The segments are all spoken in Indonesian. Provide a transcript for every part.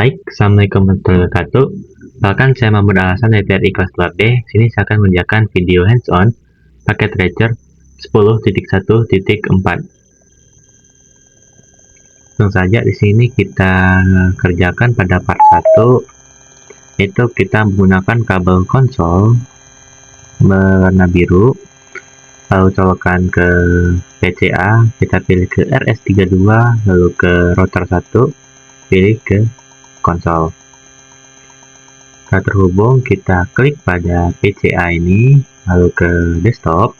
Baik, Assalamualaikum warahmatullahi wabarakatuh. Bahkan saya Mahmud Alasan dari TRI kelas 2B. Sini saya akan mengerjakan video hands-on pakai Treasure 10.1.4. Langsung saja di sini kita kerjakan pada part 1, yaitu kita menggunakan kabel konsol berwarna biru, lalu colokan ke PCA, kita pilih ke RS32, lalu ke router 1, pilih ke konsol. Setelah terhubung, kita klik pada PCA ini, lalu ke desktop,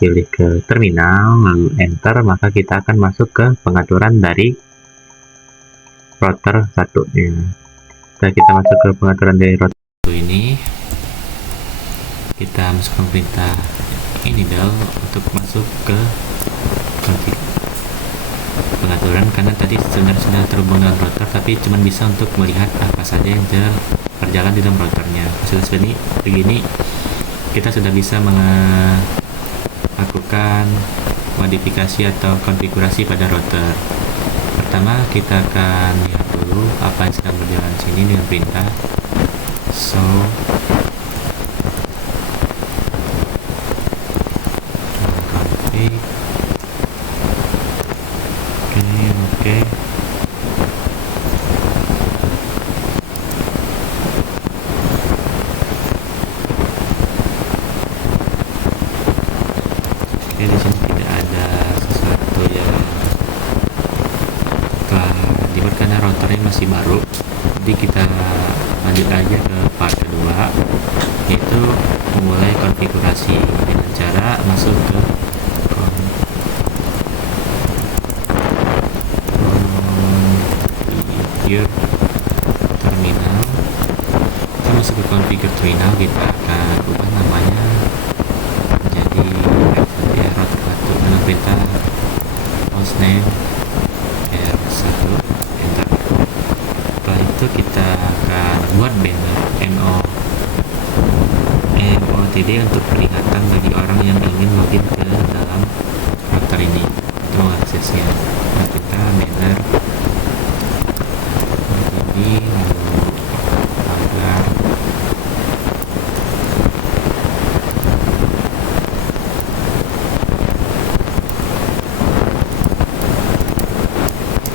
pilih ke terminal, lalu enter, maka kita akan masuk ke pengaturan dari router 1 ya. Setelah kita masuk ke pengaturan dari router 1 ini, kita masukkan perintah inidal untuk masuk ke config pengaturan, karena tadi sebenarnya sudah terhubung dengan router, tapi cuma bisa untuk melihat apa saja yang terjalan di dalam routernya. Sudah begini, kita sudah bisa melakukan modifikasi atau konfigurasi pada router. Pertama, kita akan lihat dulu apa yang sedang berjalan sini dengan perintah show config. Oke. Di sini tidak ada sesuatu yang telah dibuat karena routernya masih baru. Jadi kita lanjut aja ke part kedua, yaitu memulai konfigurasi dengan cara masuk ke configure terminal. Kita masuk ke configure terminal, kita akan ubah namanya jadi router 1 dengan perintah hostname R1, enter. Setelah itu kita akan buat banner MOTD untuk peringatan bagi orang yang ingin login ke dalam router ini untuk mengaksesnya. Nah, kita banner ini lalu pagar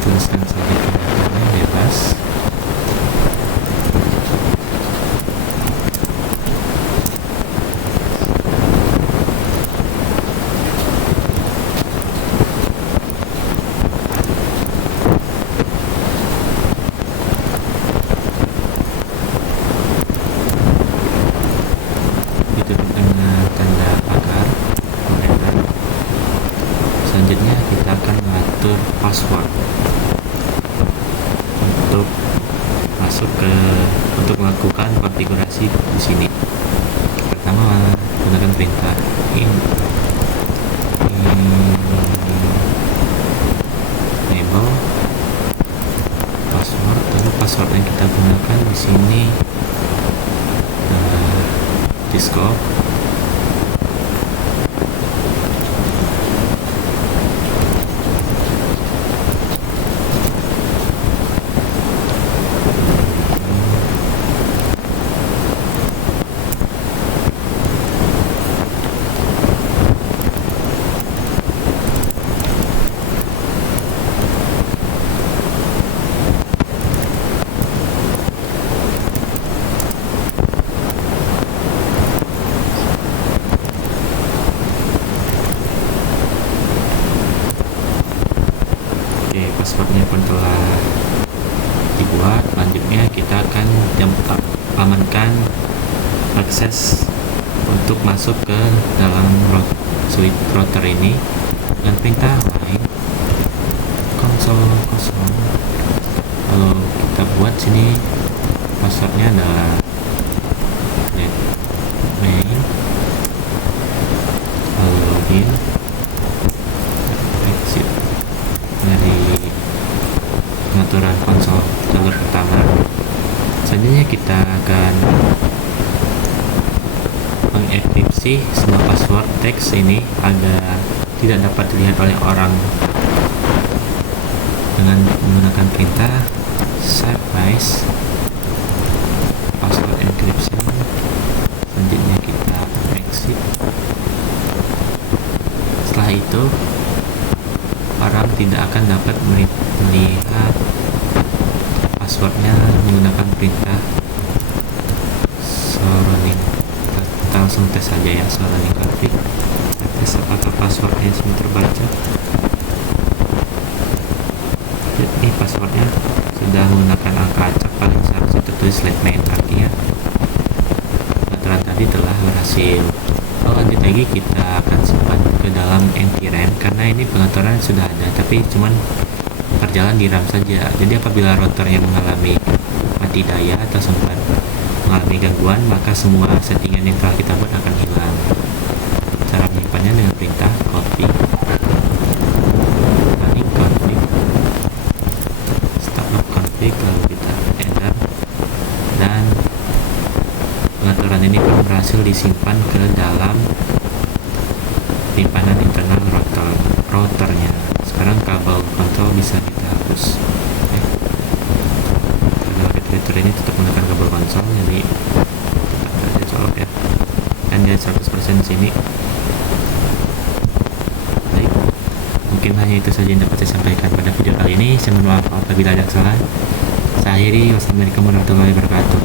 tuliskan saja pengaturannya bebas. Selanjutnya kita akan mengatur password untuk masuk ke untuk melakukan konfigurasi di sini. Pertama, gunakan perintah enable password, lalu password yang kita gunakan di sini Discord. Passwordnya pun telah dibuat. Lanjutnya kita akan amankan akses untuk masuk ke dalam suite router ini dengan perintah line konsol kosong. Lalu kita buat sini passwordnya adalah net main, lalu login, exit dari pengaturan konsol jalur pertama. Selanjutnya kita akan mengenkripsi semua password teks ini agar tidak dapat dilihat oleh orang dengan menggunakan perintah surprise password encryption. Selanjutnya kita exit. Setelah itu orang tidak akan dapat melihat passwordnya menggunakan perintah running. Kita langsung tes saja ya, running config. Tes apakah passwordnya sudah terbaca. Ini passwordnya sudah menggunakan angka acak, paling seharusnya tertulis let main, artinya pengaturan tadi telah berhasil. Lanjut lagi kita akan simpan ke dalam empty RAM, karena ini pengaturan sudah ada tapi cuman berjalan di RAM saja. Jadi apabila routernya mengalami mati daya atau sempat mengalami gangguan, maka semua settingan yang telah kita buat akan hilang. Cara menyimpannya dengan perintah config running config start config, lalu kita enter, dan pengaturan ini pun berhasil disimpan ke dalam simpanan internal routernya. Sekarang kabel kontrol bisa kita hapus. Fitur ini tetap menggunakan kabel konsol, jadi tetap ada colok ya, dan dia 100% di sini. Baik, mungkin hanya itu saja yang dapat saya sampaikan pada video kali ini. Saya mohon maaf apabila ada kesalahan. Saya akhiri, wassalamualaikum warahmatullahi wabarakatuh.